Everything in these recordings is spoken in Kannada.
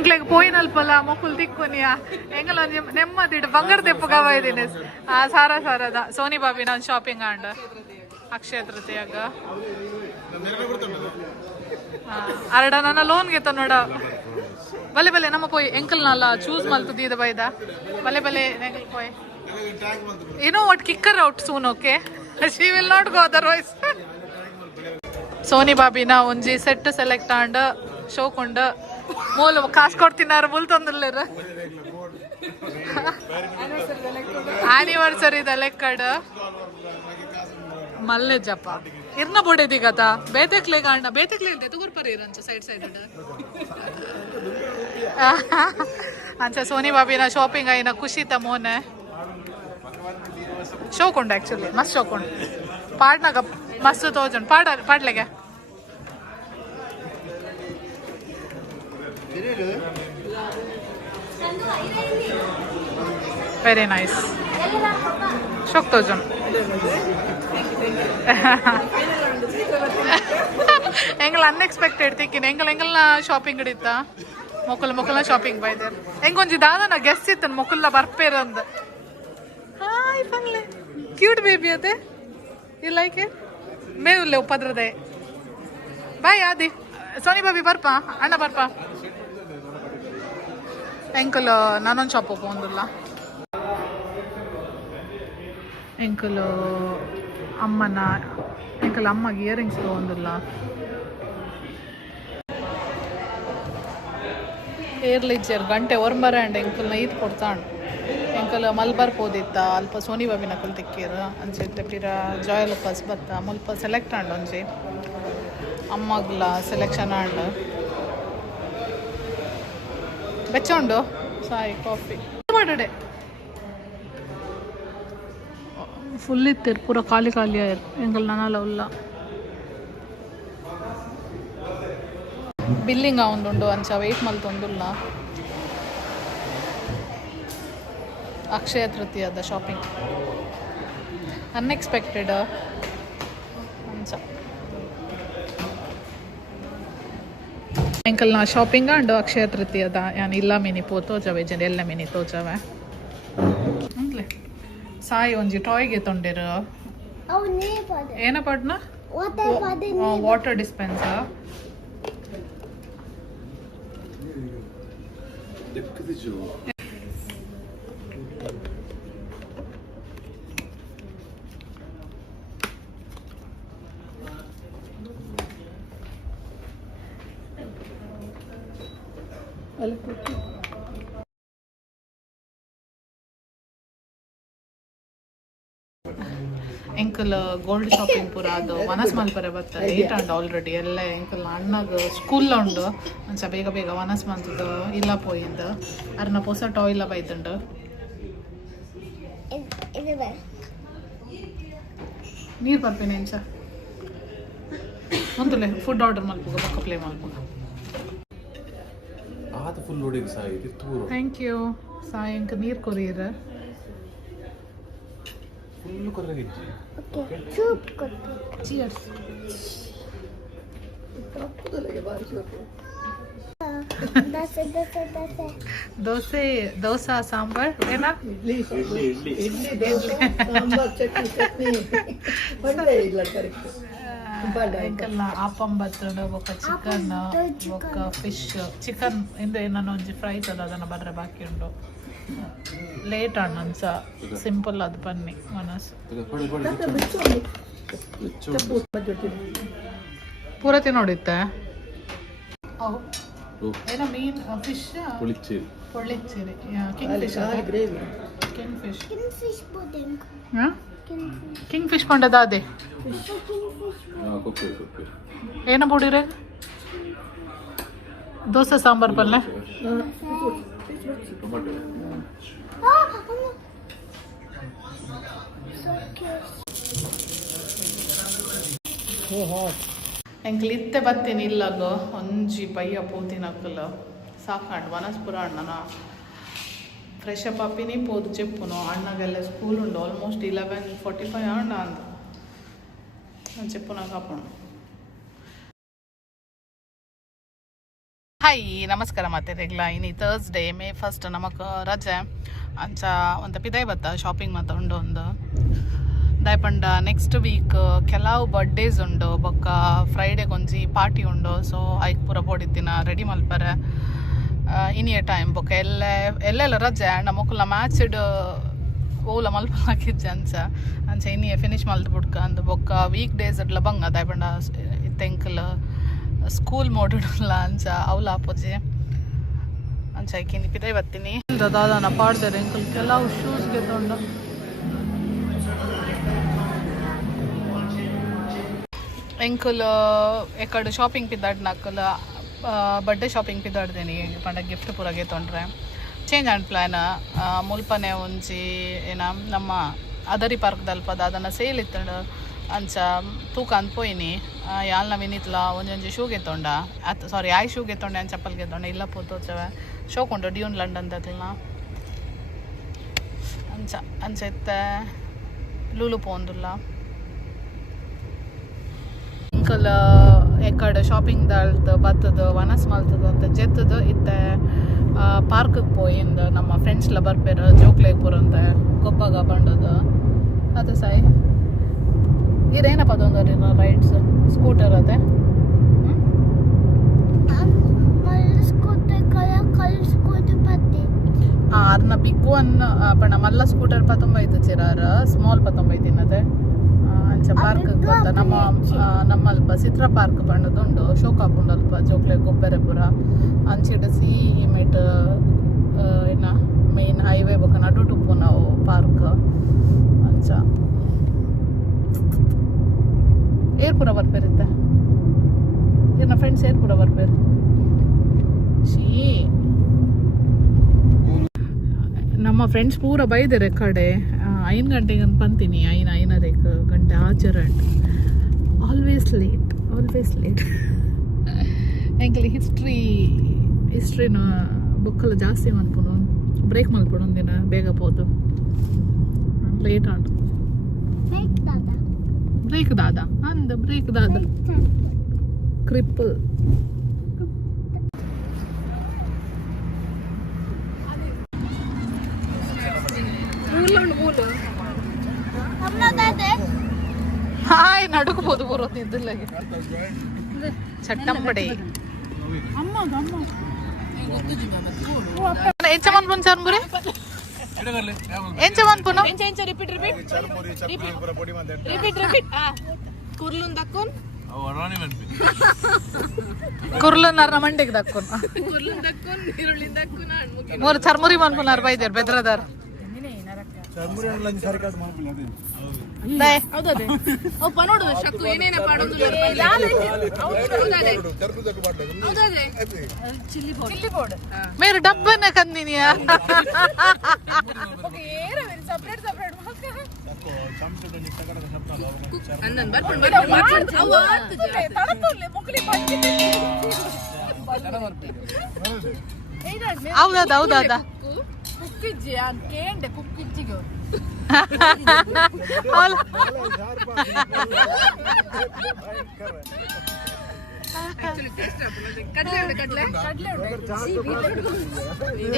ಎಂಗ್ಲೆಗ್ ಪೋಯಿನಲ್ಪಲ್ಲ ಮೊಕ್ಕುಲ್ ತಿಕ್ಕೊನಿಯ ಎಂಗಲ ನೆಮ್ಮದಿಡ್ ಬಂಗಾರ ತೆಪ್ಪಗವ ಇದೀನಿ ಆ, ಸಾರ ಸಾರದ. ಸೋನಿ ಬಾಬಿ, ನಾನು ಶಾಪಿಂಗ್ ಆಂಡ್ ಅಕ್ಷಯ ತೃತೀಯಾಗ. ಅರಡ, ನನ್ನ ಲೋನ್ ಗೆತ ನೋಡ. ಬಲೆ ಬಲೆ ನಮ್ಮ ಪೋಯ್ ಎಂಕಲ್ನಲ್ಲ ಚೂಸ್ ಮಲ್ತದೀದ ಬೈದ. ಬಲೆ ಬಲೆ ಪೋಯ್ ಏನೋ know kicker out soon okay she will not go otherwise Soni ಬಾಬಿನ ಒಂಜಿ ಸೆಟ್ ಸೆಲೆಕ್ಟ್ ಆಂಡ್ ಶೋಕೊಂಡ ಮೂಲ ಕಾಸು ಕೊಡ್ತಿನಾರ ಮುಲ್ ತಂದಿಲ್ಲರ ಆನಿವರ್ಸರಿ ದಲೆಕ್ಕಡ ಮಲ್ಲೆ ಜಪ ಇರ್ನ ಬೊಡೆದಿ ಗತ ಬೇತೆಕ್ಲೆ ಕಾಂಡ ಬೇತೆಕ್ಲೆ ಇಲ್ದೆ, ತುಗುರ್ ಪರಿ ಇರಂಚ ಸೈಡ್ ಸೈಡ್ ಅಂಚ ಸೋನಿ ಬಾಬಿನ ಶಾಪಿಂಗ್ ಆಯ್ನ ಖುಷಿ ತಮೋನೆ ಶೋಕೊಂಡ್ ಆಕ್ಚುಲಿ ಮಸ್ತ್ ಶೋಕೊಂಡ್. ಪಾಡ್ನಾಗ ಮಸ್ತ್ ತೋಜನ್ ಪಾಡ, ಪಾಡ್ಲೆಗೆ. ವೆರಿ ನೈಸ್ ಶೋಕ್ ತೋಜನ್. ಎಂಗಲ್ ಅನ್ಎಕ್ಸ್ಪೆಕ್ಟೆಡ್ ತಿಕ್ಕಿನ. ಎಂಗಲ್ ಎಂಗಲ್ನ ಶಾಪಿಂಗ್ ಹಿಡಿತ ಮೊಕ್ಕಲ್ ಮೊಕ್ಕಲ್ನ ಶಾಪಿಂಗ್ ಬೈದೇರ್ ಎಂಗೊಂಜಿ ದಾದನ ಗೆಸ್ ಇತ್ತನ್ ಮೊಕ್ಕಲ್ನ ಬರ್ಪೇರಂದ್ ಹಾಯ್ ಬಂಗ್ಲೆ ಕ್ಯೂಟ್ ಬೇಬಿ ಅದೇ. ಯು ಲೈಕ್ ಇಟ್ ಮೇವುಲ್ಲೆ ಉಪದ್ರದೆ. ಬಾಯ್ ಆದಿ. ಸೋನಿ ಬಾಬಿ ಬರ್ಪ? ಅಣ್ಣ ಬರ್ಪ? ಎಂಕಲ್ ನಾನೊಂದು ಶಾಪ್ ಒಂದಿಲ್ಲ ಎಂಕಲ್ ಅಮ್ಮನ ಎಂಕಲ್ ಅಮ್ಮಗೆ ಇಯರಿಂಗ್ಸ್ ತೊಗೊಂಡಿಲ್ಲ. ಏರ್ಲಿಜ್ಜರ್ ಗಂಟೆ ಒರ್ಮರ ಅಂಡ್ ಎಂಕಲ್ನ ಈದ್ ಕೊಡ್ತಾಂಡ್. ಎಂಕಲ್ ಮಲ್ಬಾರ್ ಪೋದಿತ್ತ ಅಲ್ಪ ಸೋನಿ ಬಾಬಿನ ಕುಲ್ ತಿಕ್ಕೀರ. ಅಂಚೆ ಪಿರ ಜಾಯಲ್ ಉಪ್ಪಸ್ ಬತ್ತ, ಮುಲ್ಪ ಸೆಲೆಕ್ಟ್ ಆಂಡ್ ಒಂಜಿ. ಅಮ್ಮಗ್ಲ ಸೆಲೆಕ್ಷನ್ ಆಂಡ್. ಬೆಚ್ಚೊಂಡು ಸಾಯಿ ಕಾಫಿ ಮಾಡೋಡೆ ಫುಲ್ ಇತ್ತಿರ್ ಪೂರ ಖಾಲಿ ಖಾಲಿ ಆಯ್ತು ಎಂಕಲ್ ನನಲ ಉಲ್ಲ ಬಿಲ್ಲಿಂಗ್ ಆವೊಂದುಂಡು ಅಂಚ ವೆಯ್ಟ್ ಮಲ್ತೊಂದುಲ್ಲ ಅಕ್ಷಯ ತೃತೀಯದ ಶಾಪಿಂಗ್ ಅನ್ಎಕ್ಸ್ಪೆಕ್ಟೆಡ್ ಅಂಚ ಎಂಕಲ್ ನಾ ಶಾಪಿಂಗ್ ಅಂಡ್ ಅಕ್ಷಯ ತೃತೀಯದ ಯಾನ್ ಇಲ್ಲ ಮಿನಿ ಪೋ ತೋಜವೆ ಜನ ಎಲ್ಲ ಮಿನಿ ತೋಜವೆ ಅಂದ್ಲೆ ಸಾಯಿ ಒಂಜಿ ಟಾಯ್ಗೆ ತೊಂಡಿರು. ಏನ ಪಡ್ನ ವಾಟರ್ ಪದ ಡಿಸ್ಪೆನ್ಸರ್ ಎಂಕಲ್ ಗೋಲ್ಡ್ ಶಾಪಿಂಗ್ ಪೂರ ಅದು. ವನಸ್ ಮಲ್ಪರೆ ಬತ್ತ ಏಟ್ ಅಂಡ್ ಆಲ್ರೆಡಿ ಎಲ್ಲ ಎಂಕಲ್ ಅಣ್ಣಗ ಸ್ಕೂಲ್ ಉಂಡು. ಅಂಚ ಬೇಗ ಬೇಗ ವನಸ್ ಮಂತದ್ದು ಇಲ್ಲ ಪೋಯಿಂದ ಅರ್ನ ಹೊಸ ಟಾಯ್ಲ ಬೈತುಂಡು. ಇದು ಬರ ನೀರು ಬರ್ಪೇನೆ ಇಂಚ ಒಂದುಲೆ ಫುಡ್ ಆರ್ಡರ್ ಮಲ್ಪುಗ ಪಕ್ಕ ಪ್ಲೇ ಮಲ್ಪುಗ ಆತ ಫುಲ್ ನೋಡಿಗೆ ಸಾಯಿ ತಿರ್ತೂರು ಥ್ಯಾಂಕ್ ಯು ಸಾಯಂಕ ನೀರು ಕೊರಿಯರ ಫುಲ್ ಕೊರಗಿಜ್ಜಿ ಓಕೆ ಸೂಪ್ ಕೊಟ್ಟು ಚಿಯರ್ಸ್ ದಸೆ ದಸೆ ದಸೆ ದೋಸೆ ದೋಸಾ ಸಾಂಬಾರ್ ಏನ ಎಂಕಲ್ನ ಆಪಂ ಬತ್ತುಂಡು ಬೊಕ್ಕ ಚಿಕನ್. ಬೊಕ್ಕ ಫಿಶ್. ಚಿಕನ್ ಇಂದ ಏನನ್ನ ಒಂಜಿ ಫ್ರೈ ತದ ಅದನ್ನ ಬರ್ರೆ ಬಾಕಿ ಉಂಡು ಲೇಟ್ ಸಹ ಸಿಂಪಲ್ ಅದು ಬನ್ನಿ ಮನಸ್ಸು. ಪೂರ ತಿನ್ನೋಡಿತ್ತೆ? ಓ. ಏನ ಮೀನ್ ಫಿಶ್ ಪುಳಿಚ್ಚಿ ಪೊಳ್ಳಿಚ್ಚಿರಿ king fish king fish king fish ಬೋದೆಂಗ್ ಹಾಂ? ಕಿಂಗ್ ಫಿಶ್ ಕೊಂಡದ ಅದೇ ಏನ ಬೂಡಿರೆ ದೋಸೆ ಸಾಂಬಾರ್ ಪಲ್ಯ. ಎಂಕ್ಲು ಇತ್ತೆ ಬತ್ತೀನಿ ಇಲ್ಲಾಗ ಒಂಜಿ ಪಯ್ಯ ಪೂತಿನ ಸಾಕಾಂಡ್ ವನಸ್ಪುರ ಅಣ್ಣನ ಫ್ರೆಶ್ ಅಪ್ ಅಪ್ಪಿನಿ ಪೋದು ಚೆಪ್ಪುನು ಅಣ್ಣಗೆಲ್ಲ ಸ್ಕೂಲ್ ಉಂಡು ಆಲ್ಮೋಸ್ಟ್ ಇಲೆವೆನ್ ಫಾರ್ಟಿ ಫೈವ್ ಅಣ್ಣ ಅಂದ ನಾನು చెప్పున ಕಾಪುಣ ಹಾಯ್ ನಮಸ್ಕಾರ ಮತ್ತೆ ರೆಗ್ಲ ಇನಿ ತರ್ಸ್ಡೇ ಮೇ ಫಸ್ಟ್ ನಮಕ್ ರಜೆ ಅಂಚ ಒಂತ ಪಿದಾಯ್ ಬತ್ತ ಶಾಪಿಂಗ್ ಮಾತ ಉಂಡು ಒಂದು ದಾಯ್ಪಂಡ ನೆಕ್ಸ್ಟ್ ವೀಕ್ ಕೆಲವು ಬರ್ಡೇಸ್ ಉಂಡು ಬೊಕ್ಕ ಫ್ರೈಡೆ ಒಂಜಿ ಪಾರ್ಟಿ ಉಂಡು ಸೊ ಐಕ್ ಪೂರ ಬೋಡಿದ್ದಿನ ರೆಡಿ ಮಲ್ಪರೆ ಇನಿಯ ಟೈಮ್ ಬೊಕ್ಕ ಎಲ್ಲ, ಎಲ್ಲೆಲ್ಲ ರಜೆ? ಮ್ಯಾಚ್ ಮ್ಯಾಚ್ಡ್ ಓಲ ಮಲ್ಪ ಹಾಕಿದ್ದೆ ಅಂಚ. ಅಂಚ ಇನಿಯ ಫಿನಿಶ್ ಮಲ್ತು ಬುಡ್ಕ ಅಂದ್ ಬೊಕ್ಕ. ವೀಕ್ ಡೇಸ್ ಅಡ್ಲ ಬಂಗ ದಾಯ್ಪಂಡ ತೆಂಕಲ್ ಸ್ಕೂಲ್ ಮೋಡಿಡಲ್ಲ ಅಂಚ. ಅವಲ ಆಪೋಜಿ ಅಂಚ ಐಕಿನಿ ಪಿದೈ ಬತ್ತೀನಿ ದಾದಾನ ಪಾಡ್ದೆ ಎಂಕಲ್ ಕೆಲವು ಶೂಸ್ಗೆ ತೊಂಡು. ಎಂಕುಲ್ ಎಕಡೆ ಶಾಪಿಂಗ್ ಪಿದ್ದಾಡ್ ನಕ್ಕಲ ಬರ್ಡೇ ಶಾಪಿಂಗ್ ಪಿದ್ದಾಡ್ದೇನಿ ಪಂಡ ಗಿಫ್ಟ್ ಪೂರಗೆ ತೊಂಡ್ರೆ. ಚೇಂಜ್ ಆ್ಯಂಡ್ ಪ್ಲ್ಯಾನ್ ಮುಲ್ಪನೆ ಒಂಜಿ ಏನ, ನಮ್ಮ ಅದರಿ ಪಾರ್ಕ್ ದಲ್ಪದ ಅದನ್ನು ಸೇಲ್ ಇತ್ತಂಡು. ಅಂಚ, ತೂಕ ಅಂದ್ಪೋಯಿನಿ ಯಾಲ್ನ ವಿನಿತ್ಲ ಒಂಜೊಂಜಿ ಶೂ ಗೆತ್ತೊಂಡ ಅತ್ ಸಾರಿ ಆಯ್ ಶೂ ತೊಂಡೆ, ಅಂಚ ಚಪ್ಪಲ್ ತೊಂಡೆ. ಇಲ್ಲ ಪೋತೋಚವೆ ಶೋ ಕೊಂಡು ಡ್ಯೂನ್ ಲಂಡನ್ ದಕ್ಲ ಅಂಚ ಅಂಚ ಇತ್ತೆ. ಲೂಲು ಪೋಂದುಲ್ಲ ಅಂಕಲ್ ಎಕಡೆ ಶಾಪಿಂಗ್ ದಾಳ್ದು, ಬತ್ತದ, ವನಸ್ ಮಲ್ತದ ಅಂತ ಜೆತ್ತದ, ಇತ್ತೆ ಪಾರ್ಕಿಗೆ ಪೋಯಿಂದು ನಮ್ಮ ಫ್ರೆಂಡ್ಸ್ಲ ಬರ್ಪೇರು ಜೋಕ್ಲೇಗ್ ಅಂತ ಗೊಬ್ಬಗ ಬಂಡದು. ಅದು ಸಾಯ್. ಇದೇನಪ್ಪ ತೊಂದರೆ ರೈಡ್ಸ್ ಸ್ಕೂಟರ್ ಅದೇ? ಅದನ್ನ ಬಿಕ್ಕು ಒನ್ ಪಣ ಮಲ್ಲ ಸ್ಕೂಟರ್ ಪತ್ತೊಂಬೈದು ಚಿರಾರ ಸ್ಮಾಲ್ ಪತ್ತೊಂಬೈದು ತಿನ್ನದೆ ಅಂಚ ಪಾರ್ಕ್ ಗೊತ್ತ? ನಮ್ಮ ನಮ್ಮಲ್ಪ ಚಿತ್ರ ಪಾರ್ಕ್ ಪಂಡದುಂಡು ಶೋಕಾಪುಂಡು ಅಲ್ಪ ಜೋಕ್ಲೆ ಗೊಬ್ಬರಪುರ ಅಂಚಿಡ ಸಿ ಮೆಟ್ ಏನ ಮೇನ್ ಹೈವೇ ಬೊಕ ನಡು ಟುಪ್ಪು ನಾವು ಪಾರ್ಕ್ ಅಂಚ. ಏರ್ ಪುರ ಬರ್ಪೇರಿತ್ತೆ. ಏನ ಫ್ರೆಂಡ್ಸ್ ಏರ್ಪುರ ಪುರ ಬರ್ಪೇರು. ಶೀ ನಮ್ಮ ಫ್ರೆಂಡ್ಸ್ ಪೂರ ಬೈದರೆ ಕಡೆ. ಐನ್ ಗಂಟೆಗೆ ಅಂತ ಬಂತೀನಿ ಐನ್ ಐನರೇಕ್ ಗಂಟೆ ಆಲ್ವೇಸ್ ಲೇಟ್ ಆಲ್ವೇಸ್ ಲೇಟ್ ಎಂಕಲ್ ಹಿಸ್ಟ್ರಿ ಹಿಸ್ಟ್ರಿನ ಬುಕ್ಕಲ್ಲ ಜಾಸ್ತಿ ಮಲ್ಪುನು ಬ್ರೇಕ್ ಮಲ್ಪುಡು ಒಂದಿನ ಬೇಗ ಪೋದು ಲೇಟ್ ದಾದಾ? ಬ್ರೇಕ್ ದಾದ. ಅಂದ ಬ್ರೇಕ್ ದಾದ. ಕ್ರಿಪ್ ಹಾಯ್ ನಡುಕ್ಬೋದು ಬರೋದು ಇದ್ದಲ್ಲಾಗೆ ಚಟ್ಟಂಬಡಿ ಎಂಚಮನ್ ಪುನ್ ಚರ್ಮುರಿ ಎಂಚಮನ್ ಪುನು ಕುರ್ಲು ನರ್ನ ಮಂಡಿಗೆ ದಕ್ಕುನ್ ಮೂರು ಚರ್ಮುರಿ ಮನ್ಪುನಾರ್ ಬೈದೇರ್ ಬೆದ್ರದಾರ್ ಅಪ್ಪ ನೋಡು ಶಕ್ಕು ಮೇರೆ ಡಬ್ಬನ ಕಂದಿನಿಯ ಹೌದಾ ಹೌದಾ കുക്ക് ചെയ്യാൻ കേണ്ട കുക്കിച്ചിക്കോ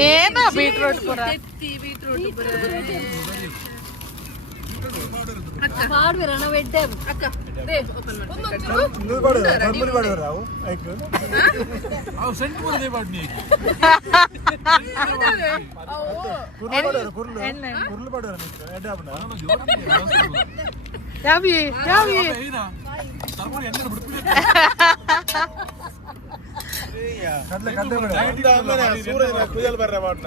ഏതാ ബീട്രൂട്ട് പുറ? ബീട്രൂട്ട് പുറ. അക്ക. പാടുവരാണ് വെട്ടേ അക്ക. ಯಾವಿ ಯಾವಿ ಸೂರ್ಯ ಬರ್ರ ಮಾಡ್ನ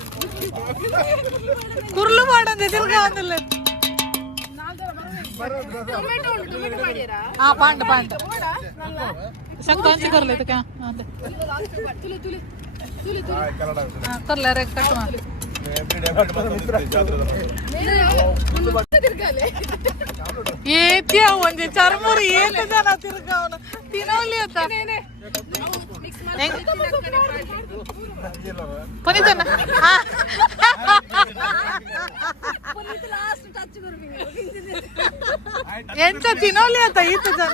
ಕರ್ಲೆ ಇದಕ್ಕೆ ಅದೇ ತುಲಿ ತುಲಿ ತುಲಿ ತುಲಿ ಕರ್ಲೆ ರೆ ಕಟ್ ಮಾಡಿ ತಿರ್ಗಾಲೆ ಏತ್ಯ ಒಂಜಿ ಚರ್ಮುರಿ ಏತ ಜನ ತಿರ್ಗಾವನ ತಿನ್ನೋಲಿ ಅಂತ ಹೆಂಗ್ ಪುನೀತನ ಹಾ. ಲಾಸ್ಟ್ ಟಚ್ ಬರ್ಬೇಕು ಎಂತ ತಿನ್ನೋಲಿ ಅಂತ ಈತ ಜನ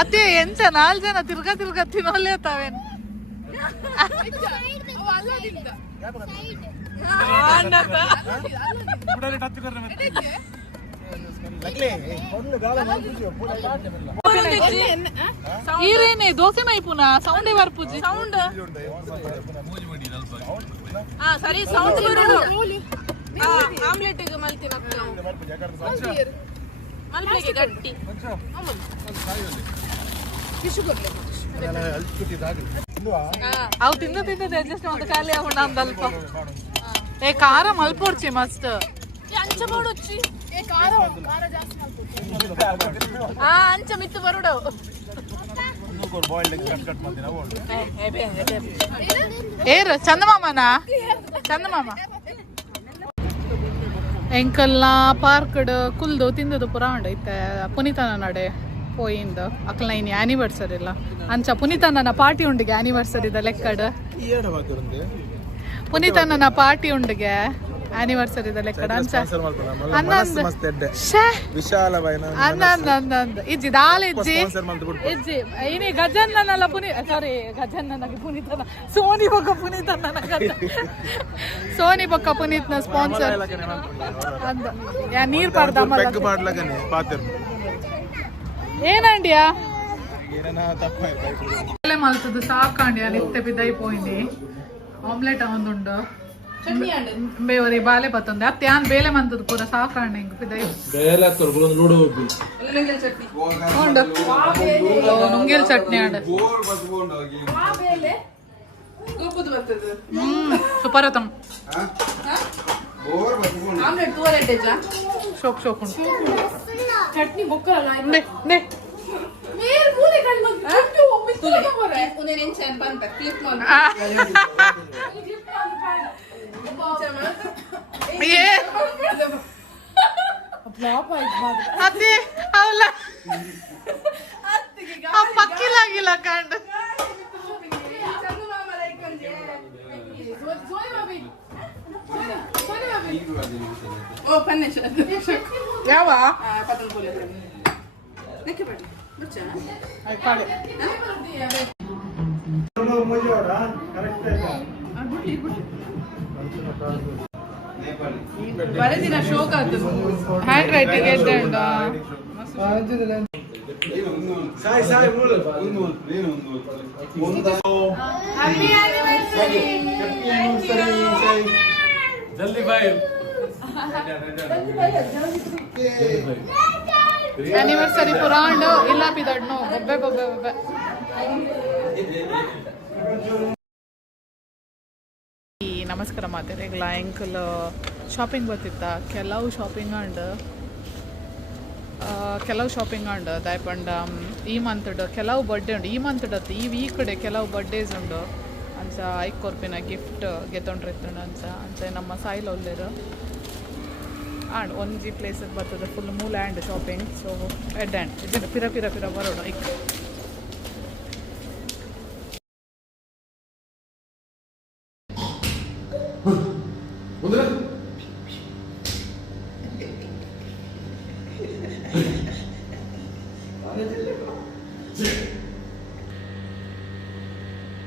ಅದೇ ಎಂಚ ನಾಲ್ ಜನ ತಿರ್ಗಾ ತಿರ್ಗಾ ತಿನ್ನೋಲಿ ಅತ್ತಾವೇನು ಅಲ್ಲದಿಂದ ಈರೇನೆ ದೋಸೆ ಮೈ ಪುನಃ ಸೌಂಡೇ ಬರ್ಪುಜಿ ಸೌಂಡ್ ಹಾ ಸರಿ ಸೌಂಡ್ ಬರೋದು ಆಮ್ಲೆಟ್ ಮಲ್ತಿ ಮಲ್ಪೆಗೆ ಗಟ್ಟಿ ಕಿಶು ಕೊಡ್ಲಿ ಅವು ತಿಂದ ತಿಂದ ಅಡ್ಜಸ್ಟ್ ಒಂದು ಖಾಲಿ ಆಗೋಣ ಅಂದಲ್ಪ ಏ ಖಾರ ಮಲ್ಪೋಡ್ಚಿ ಮಸ್ತ್ ಅಂಚ ಮಾಡೋಚ್ಚಿ ಏ ಖಾರ ಖಾರ ಜಾಸ್ತಿ ಮಾಡ್ಕೊಡ್ತೀನಿ ಹಾ ಅಂಚ ಮಿತ್ತು ಬರುಡು. ಏರ್ ಚಂದಮಾಮನ? ಚಂದಮಾಮ. ಎಂಕಲ್ನ ಪಾರ್ಕ್ಡ್ ಕುಲ್ದು ತಿಂದದು ಪುರ ಉಂಡೈತೆ ಪುನೀತನ ನಡೆ ಪೋಯಿಂದ. ಅಕ್ಲ ಇನಿ ಆನಿವರ್ಸರಿ ಇಲ್ಲ. ಅಂಚ ಪುನೀತನ ಪಾರ್ಟಿ ಉಂಡಿಗೆ ಆನಿವರ್ಸರಿದ ಲೆಕ್ಕಡ್. ಪುನೀತನನ ಪಾರ್ಟಿ ಉಂಡಿಗೆ ಅಂದಂದ್ ಇಜ್ಜಿ ದಾಲ್ ಇಜ್ಜಿ. ಇಜ್ಜಿ ಇನಿ ಗಜನ್ನನಲ್ಲ ಪುನಿ ಸಾರಿ ಗಜನ್ನನಗೆ ಪುನೀತನ. ಸೋನಿ ಬೊಕ್ಕ ಪುನೀತನ ಸೋನಿ ಬೊಕ್ಕ ಪುನೀತ್ನ ಸ್ಪಾನ್ಸರ್ ಅಂದ. ಯಾ ನೀರ್ ಪಾಡ್ದ ಏನಂಡ್ಯಾ ಸಾಕಾಂಡ್ಯಾ ನಿತ್ಯ ಬಿದ್ದೈ ಪೋಯಿಂದಿ ಆಮ್ಲೆಟ್ ಒಂದುಂಡು ಬೇವರಿ ಬಾಲೆ ಬತ್ತೊಂದೆ. ಅತ್ತೆ ಯಾನ್ ಬೇಲೆ ಮಂತದ ಪೂರ ಸಾಕಾಂಡೆ ಹಿಂಗ್ ಬಿದ್ದೈ ಉಂಡು ಓ, ನುಂಗಿಲ್ ಚಟ್ನಿ ಆಂಡ್. ಸೂಪರ್ ಇಟ್ಟೇಜ ಶೋಕ್ ಶೋಕ್ ಉಂಟು. ಚಟ್ನಿ ಬೊಕ್ಕಲ್ಲ ನೆ ನೆ ಮೇಲ್ ಮೂಲೆ ಕಣ್ಣು ಬಂದು ಚಟ್ನಿ ಒಮ್ಮೆ ತುಳಿ ಒಂದೇ ಶೋಕ ಬರೆದಿನ ಶೋಕ್ ಆತು ಹ್ಯಾಂಡ್ ರೈಟಿಂಗ್ ಎದ್ದೆ ಉಂಟು? ಆನಿವರ್ಸರಿ ಪುರಾಂಡ್ ಇಲ್ಲ. ಬಿದಡ್ನು ಬೊಬ್ಬೆ ಬೊಬ್ಬೆ ಬೊಬ್ಬೆ. ಈ ಮಾತಾಡಿ ಈಗ ಲಾಯಂಕಲ್ ಶಾಪಿಂಗ್ ಬರ್ತಿತ್ತ. ಕೆಲವು ಶಾಪಿಂಗ್ ಅಂಡ್ ಕೆಲವು ಶಾಪಿಂಗ್ ಅಂಡ್ ದಾಯ್ಪಂಡ ಈ ಮಂತ್ಡ್ ಕೆಲವು ಬರ್ಡೇ ಉಂಡು ಈ ಮಂತ್ಡ್ ಈ ವೀಕ್ಡೆ ಕೆಲವು ಬರ್ಡೇಸ್ ಉಂಡು ಅಂಚ ಐಕ್ ಕೊರ್ಪಿನ ಗಿಫ್ಟ್ ಗೆತ್ತೊಂಡ್ರಿತ್ತುಂಡು ಅಂತ ಅಂಚ. ನಮ್ಮ ಸಾಯಿಲ್ ಒಲ್ಲೆರು ಆಂಡ್ ಒಂಜಿ ಪ್ಲೇಸಿಗೆ ಬರ್ತದೆ ಫುಲ್ ಮೂಲ ಆ್ಯಂಡ್ ಶಾಪಿಂಗ್ ಸೊ ಎಡ್ ಆ್ಯಂಡ್ ಇದು ಪಿರ ಪಿರ ಪಿರ ಬರೋಣ ಇಕ್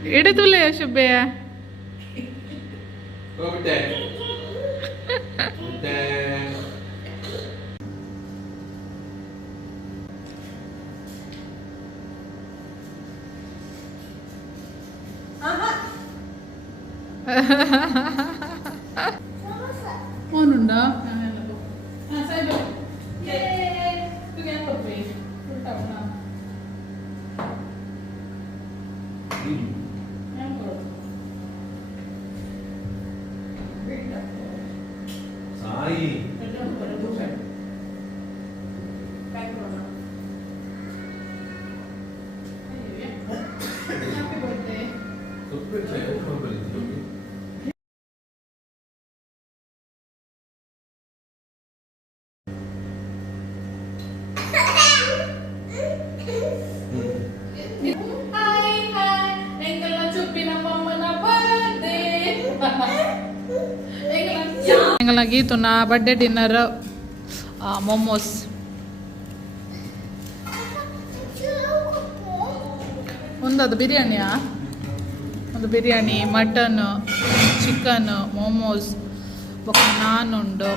এটা তুলে শুভেয়া ഫോണുണ്ടോ ಎಂಗಲ ಗೀತುನ ಬರ್ಡೇ ಡಿನ್ನರ್ ಮೊಮೋಸ್ ಒಂದದು ಬಿರಿಯಾನಿಯ? ಒಂದು ಬಿರಿಯಾನಿ ಮಟನ್ ಚಿಕನ್ ಮೋಮೋಸ್ ಉಂಡು